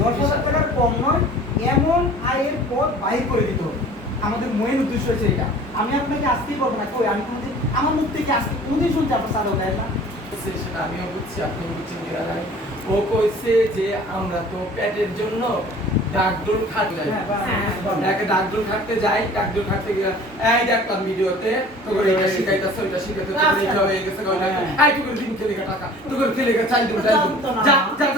10,000 টাকার কম নয়, এমন আয়ের পথ বাহির করে দিতে হবে। আমাদের মেইন উদ্দেশ্য হচ্ছে এটা। আমি আপনাকে আজকেই বলবো না, কই আমি কোনোদিন আমার মুখ থেকে আজকে কোনোদিন শুনছি আপনার সাদা দেয় না। সেটা আমিও বুঝছি, আপনি বুঝছেন কিনা জানি। ও কইছে যে আমরা তো পেটের জন্য ডাকডোল খাটতে যাই, ডাকডোল খাটতে যাই, ডাকডোল খাটতে গিয়ে এই দেখলাম ভিডিওতে তোকে এটা শিখাইতাছে ওইটা শিখাইতে তোকে এটা হয়ে গেছে কই না এই তোকে দিন খেলে টাকা তোকে খেলে চাই দিব যা যা যা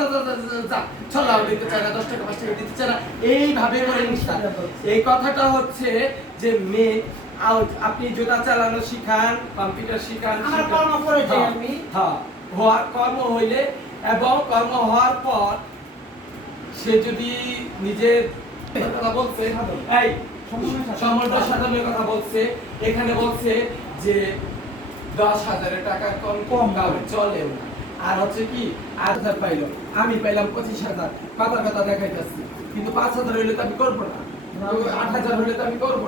যা চলাও দিতে চায় না, 10 টাকা 5 টাকা দিতে চায় না, এইভাবে করে নিস্তার। এই কথাটা হচ্ছে যে মেন আপনি জুতা চালানো শিখান, কম্পিউটার শিখান, আমার কর্ম করে যাই আমি। হ্যাঁ, হওয়ার কর্ম হইলে এবং কর্ম হওয়ার পর সে যদি নিজের কথা বলছে, এই সম্মানটা সাধারণের কথা বলছে, এখানে বলছে যে 10,000 টাকার কম কাউরে চলেও না। আর হচ্ছে কি 8,000 পাইলো, আমি পাইলাম 25,000, কথা দেখাইতেছি, কিন্তু 5,000 হইলে তো আমি করবো না, 8,000 হলে তো আমি করবো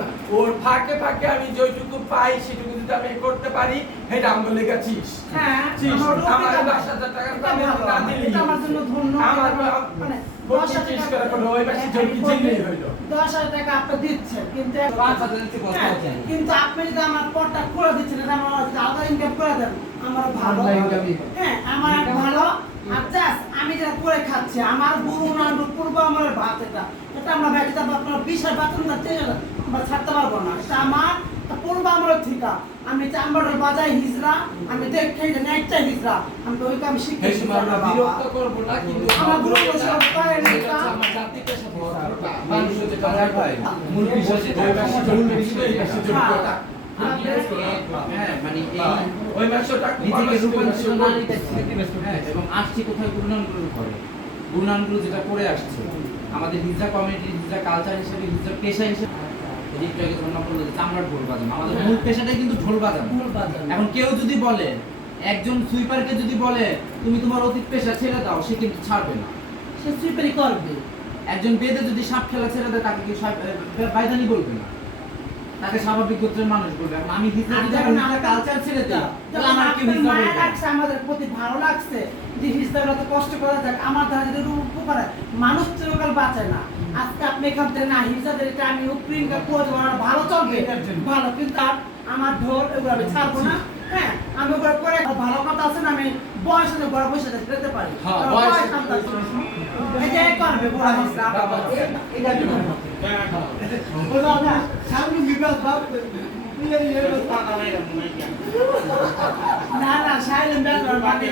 না। ওর ফাঁকে ফাঁকে আমি যেটুকু পাই সেটুকু যদি আমি করতে পারি, এটা আমার লেগে চিস। আমার 10,000 টাকার দাম না দিলে আমার জন্য ধন্য। আমার মানে 10,000 টাকা করে ওই পাশে জমি জিনিস হইলো। 10,000 টাকা আপনি দিচ্ছেন, কিন্তু 5,000 দিতে কষ্ট হচ্ছে। কিন্তু আপনি যদি আমার পটটা খুলে দিচ্ছেন, এটা আমার আলাদা ইনকাম করে দেন, আমার ভালো। হ্যাঁ, আমার এক ভালো। আর জাস্ট আমি যেটা করে খাচ্ছি, আমার গুরু নান্ডু পূর্ব আমার ভাত, এটা আমরা ব্যাটিতে আপনার 20,000 বাথরুম না 3,000 আমরা ছাড়তে পারবো না। এটা আমার পূর্ব আমলের ঠিকা। আমি চাম্বারের বাজাই হিজরা, আমি দেখে যে একটা হিজরা, আমি তো ওই কাম শিখে আমরা বিরক্ত করব না, কিন্তু আমার গুরু সব পায় না। আমার জাতিকে সাথে মানুষ হচ্ছে টাকা পায়, মূল বিষয় যেটা ওই পাশে মূল বিষয় এই পাশে যোগ্যতা। মানে ওই মাসটা নিজেকে রূপান্তরিত না নিতে এবং আসছে কোথায় গুণানগুলো করে, গুণানগুলো যেটা করে আসছে আমাদের হিজরা কমিউনিটি, হিজরা কালচার হিসেবে, হিজরা পেশা হিসেবে রিপ্লাইকে ধর্ণা করলো যে চামড়ার ঢোল বাজানো, আমাদের মূল পেশাটাই কিন্তু ঢোল বাজানো। এখন কেউ যদি বলে, একজন সুইপারকে যদি বলে তুমি তোমার অতীত পেশা ছেড়ে দাও, সে কিন্তু ছাড়বে না, সে সুইপারি করবে। একজন বেদে যদি সাপ খেলা ছেড়ে দেয়, তাকে কি বাইদানি বলবে না, তাকে স্বাভাবিক গোত্রের মানুষ বলবে। এখন আমি কালচার ছেড়ে দিই, তাহলে আমার কি মায়া লাগছে, আমাদের প্রতি ভালো লাগছে যে হিজড়ারা তো কষ্ট করা যাক, আমার দ্বারা যদি উপকার হয়, মানুষ চিরকাল বাঁচে না। আজকে আপনি এখান থেকে না হিজড়াদের এটা আমি উপরিনকা করে দেবো, ভালো চলবে ভালো, কিন্তু আর আমার ঢোল এগুলো আমি ছাড়বো না। হ্যাঁ, আমি ওগুলো করে ভালো কথা আছে না, আমি বয়স হলে বড় বসে যেতে পারি। এটাই করবে বড় হিজড়া, এটা কি করবো না সামনে বিবাদ ভাব না না সাইলেন্ট ব্যাপার মানে